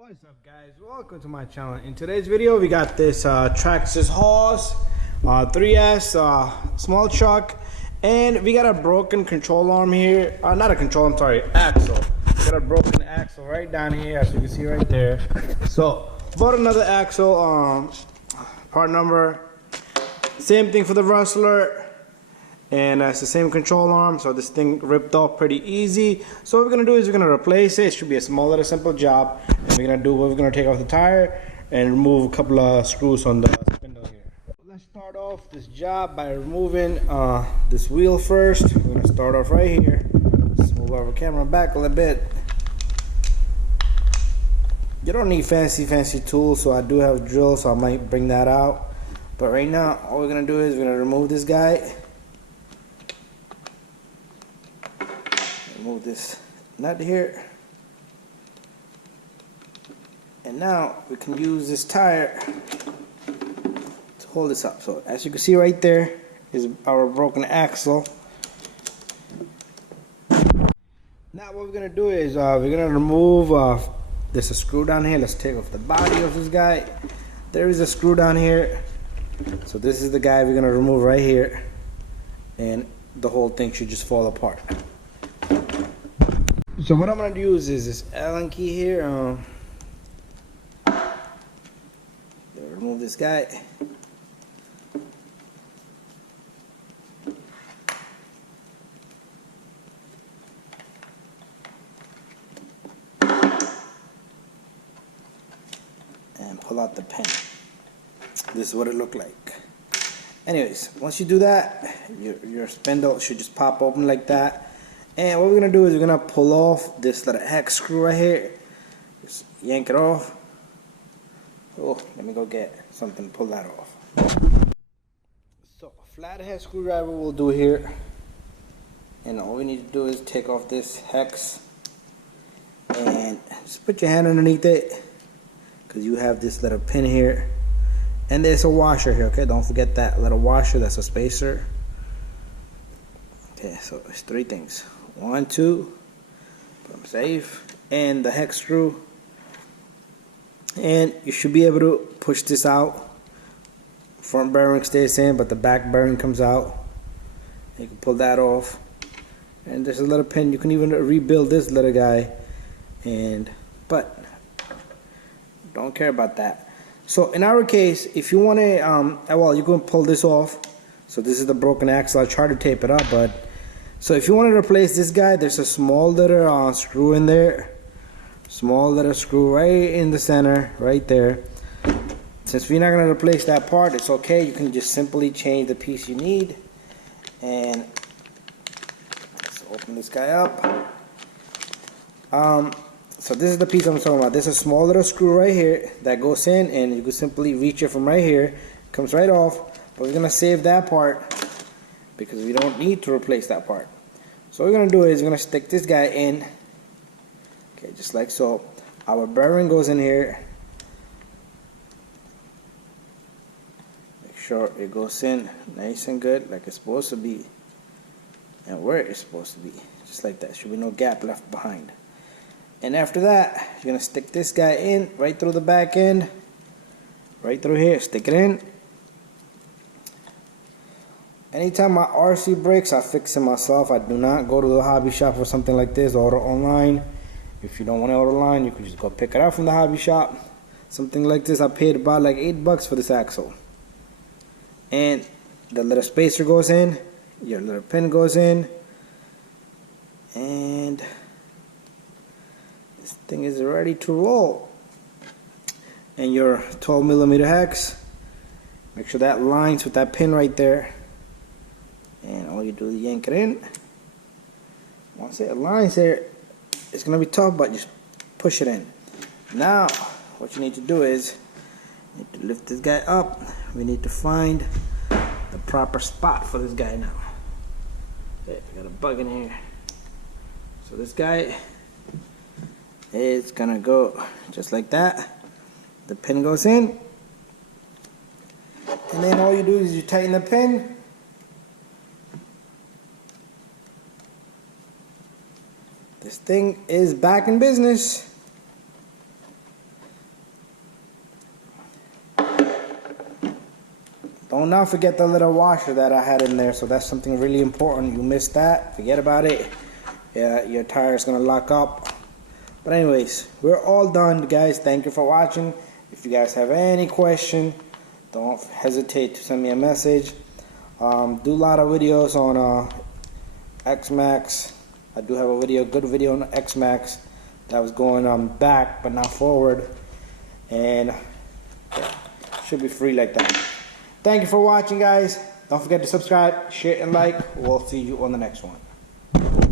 What's up, guys? Welcome to my channel. In today's video we got this Traxxas HOSS 3S small truck, and we got a broken control arm here. Not a control, I'm sorry, axle. We got a broken axle right down here, as you can see right there. So bought another axle, part number, same thing for the rustler, and it's the same control arm. So this thing ripped off pretty easy. So what we're gonna do is we're gonna replace it. It should be a small little simple job. And we're gonna take off the tire and remove a couple of screws on the spindle here. Let's start off this job by removing this wheel first. We're gonna start off right here. Let's move our camera back a little bit. You don't need fancy tools, so I do have a drill, so I might bring that out. But right now, all we're gonna do is we're gonna remove this guy. Remove this nut here, and now we can use this tire to hold this up. So as you can see right there is our broken axle. Now what we're gonna do is we're gonna remove there's a screw down here. Let's take off the body of this guy. There is a screw down here, so this is the guy we're gonna remove right here, and the whole thing should just fall apart. So what I'm going to use is this Allen key here. Remove this guy. And pull out the pin. This is what it looked like. Anyways, once you do that, your spindle should just pop open like that. And what we're gonna do is we're gonna pull off this little hex screw right here. Just yank it off. Oh, let me go get something to pull that off. So a flathead screwdriver will do here. And all we need to do is take off this hex and just put your hand underneath it, because you have this little pin here. And there's a washer here, okay? Don't forget that little washer, that's a spacer. Okay, so it's three things. 1, 2, put them safe, and the hex screw, and you should be able to push this out. Front bearing stays in, but the back bearing comes out. You can pull that off, and there's a little pin. You can even rebuild this little guy, but don't care about that. So in our case, if you want to, well, you can pull this off. So this is the broken axle. I tried to tape it up, but so if you want to replace this guy, there's a small little screw in there. Small little screw right in the center, right there. Since we're not going to replace that part, it's okay. You can just simply change the piece you need. And let's open this guy up. So this is the piece I'm talking about. There's a small little screw right here that goes in, and you can simply reach it from right here. Comes right off. But we're going to save that part, because we don't need to replace that part. So what we're going to do is we're going to stick this guy in. Okay, just like so. Our bearing goes in here. Make sure it goes in nice and good, like it's supposed to be, and where it's supposed to be. Just like that. Should be no gap left behind. And after that, you're going to stick this guy in right through the back end. Right through here. Stick it in. Anytime my RC breaks, I fix it myself. I do not go to the hobby shop for something like this. Order online. If you don't want to order online, you can just go pick it up from the hobby shop. Something like this, I paid about like $8 for this axle. And the little spacer goes in. Your little pin goes in. And this thing is ready to roll. And your 12mm hex. Make sure that lines with that pin right there. And all you do is yank it in. Once it aligns there, it's going to be tough, but just push it in. Now, what you need to do is, you need to lift this guy up. We need to find the proper spot for this guy now. Okay, I got a bug in here. So this guy is going to go just like that. The pin goes in. And then all you do is you tighten the pin. This thing is back in business. Don't not forget the little washer that I had in there. So that's something really important. You missed that, forget about it. Yeah, your tire is gonna lock up. But anyways, we're all done, guys. Thank you for watching. If you guys have any question, don't hesitate to send me a message. Do a lot of videos on X-Max. I do have a good video on X-Max that was going back but not forward, and yeah, should be free like that. Thank you for watching, guys. Don't forget to subscribe, share, and like. We'll see you on the next one.